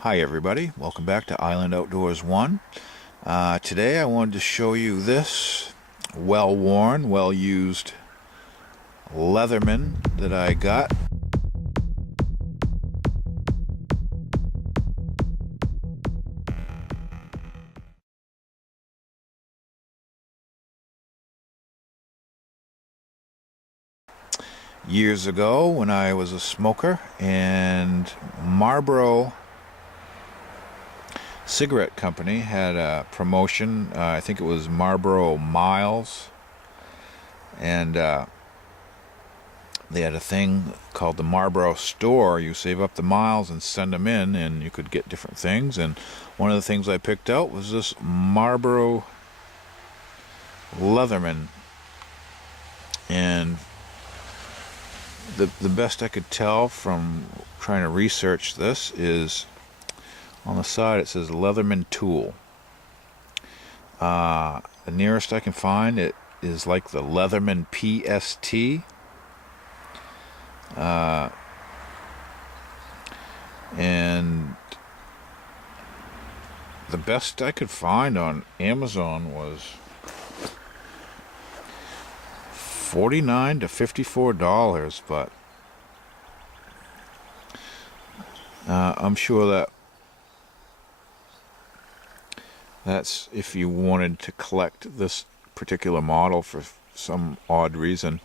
Hi everybody, welcome back to Island Outdoors 1. Today I wanted to show you this well-worn, well-used Leatherman that I got. Years ago when I was a smoker, and Marlboro cigarette company had a promotion. I think it was Marlboro Miles, and they had a thing called the Marlboro Store. You save up the miles and send them in, and you could get different things. And one of the things I picked out was this Marlboro Leatherman, and the best I could tell from trying to research this is on the side it says Leatherman Tool. The nearest I can find it is like the Leatherman PST. And the best I could find on Amazon was $49 to $54, but I'm sure that's if you wanted to collect this particular model for some odd reason.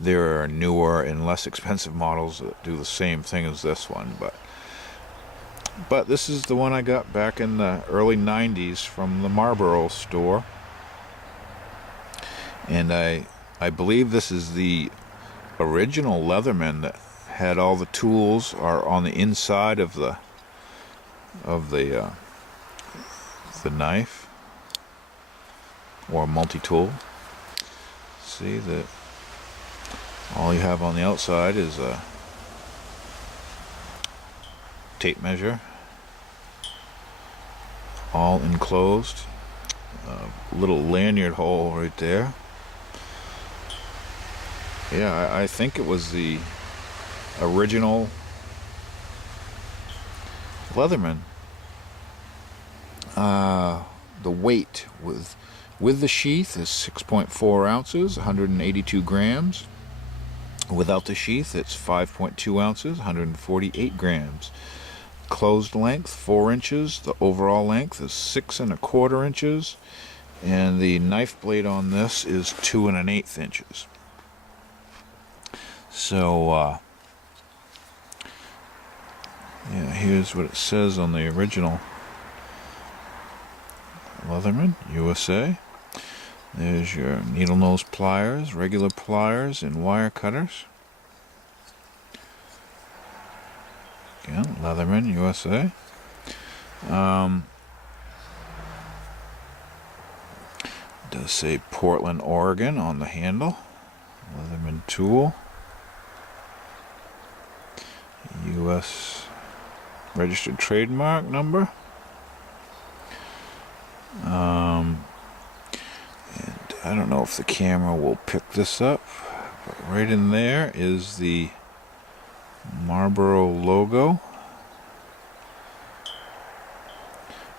There are newer and less expensive models that do the same thing as this one, but this is the one I got back in the early 90s from the Marlboro store, and I believe this is the original Leatherman that had all the tools are on the inside of the knife or multi-tool. See that all you have on the outside is a tape measure, all enclosed, a little lanyard hole right there. Yeah, I think it was the original Leatherman. The weight with the sheath is 6.4 ounces, 182 grams. Without the sheath, it's 5.2 ounces, 148 grams. Closed length 4 inches. The overall length is 6 1/4 inches, and the knife blade on this is 2 1/8 inches. So yeah, here's what it says on the original Leatherman USA. There's your needle nose pliers, regular pliers, and wire cutters. Again, Leatherman USA. It does say Portland, Oregon on the handle. Leatherman Tool. U.S. registered trademark number. And I don't know if the camera will pick this up, but right in there is the Marlboro logo,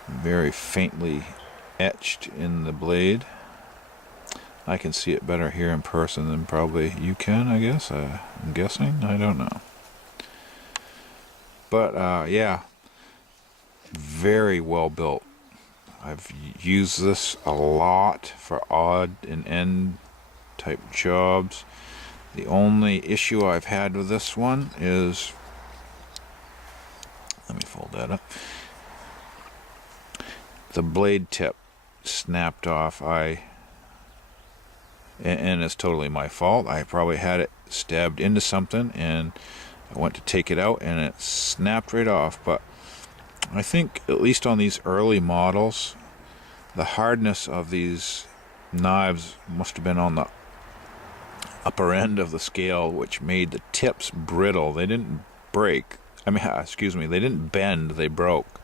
very faintly etched in the blade. I can see it better here in person than probably you can, I guess. I'm guessing, I don't know. But yeah, very well built. I've used this a lot for odd and end type jobs. The only issue I've had with this one is, let me fold that up, the blade tip snapped off. And it's totally my fault. I probably had it stabbed into something and I went to take it out and it snapped right off. But I think at least on these early models, the hardness of these knives must have been on the upper end of the scale, which made the tips brittle. They didn't break. They didn't bend, they broke.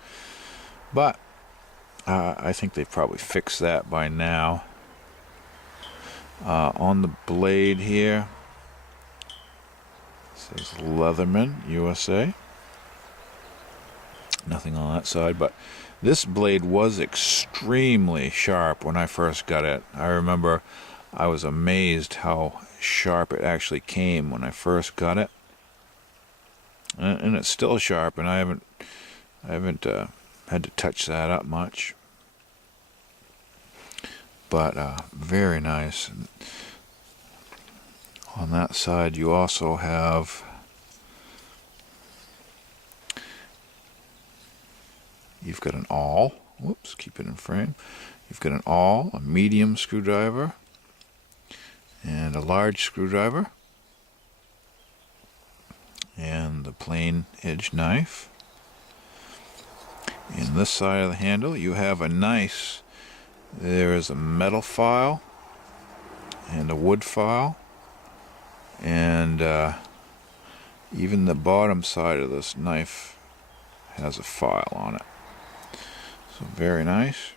But I think they've probably fixed that by now. On the blade here, it says Leatherman USA. Nothing on that side, but this blade was extremely sharp when I first got it. I remember I was amazed how sharp it actually came when I first got it, and it's still sharp, and I haven't had to touch that up much. But very nice. On that side, you also have you've got an awl. Whoops, keep it in frame. You've got an awl, a medium screwdriver, and a large screwdriver, and the plain edge knife. In this side of the handle, you have a nice, there is a metal file and a wood file, and even the bottom side of this knife has a file on it. So very nice.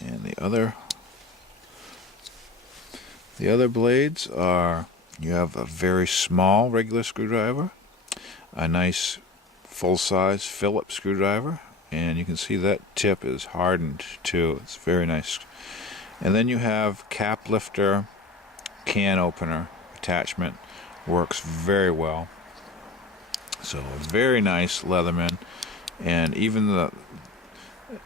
And the other blades are, you have a very small regular screwdriver, a nice full-size Phillips screwdriver, and you can see that tip is hardened too. It's very nice. And then you have cap lifter, can opener attachment, works very well. So a very nice Leatherman, and even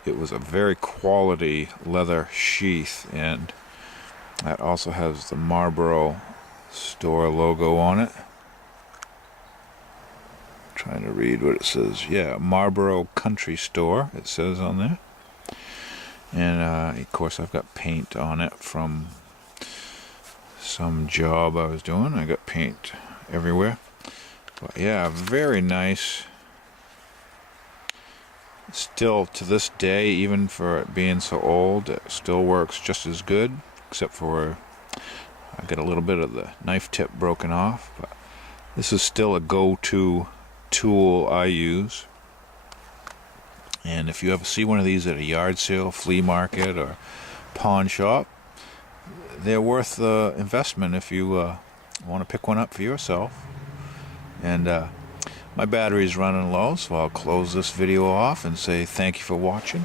it was a very quality leather sheath, and that also has the Marlboro store logo on it. Trying to read what it says. Yeah, Marlboro Country Store, it says on there. And of course I've got paint on it from some job I was doing. I got paint everywhere. But yeah, very nice. Still to this day, even for it being so old, it still works just as good, except for I got a little bit of the knife tip broken off. But this is still a go-to tool I use. And if you ever see one of these at a yard sale, flea market, or pawn shop, they're worth the investment if you want to pick one up for yourself. And my battery's running low, so I'll close this video off and say thank you for watching,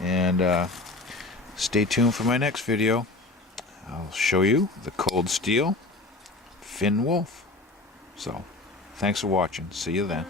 and stay tuned for my next video. I'll show you the cold steel Finn Wolf. So thanks for watching. See you then.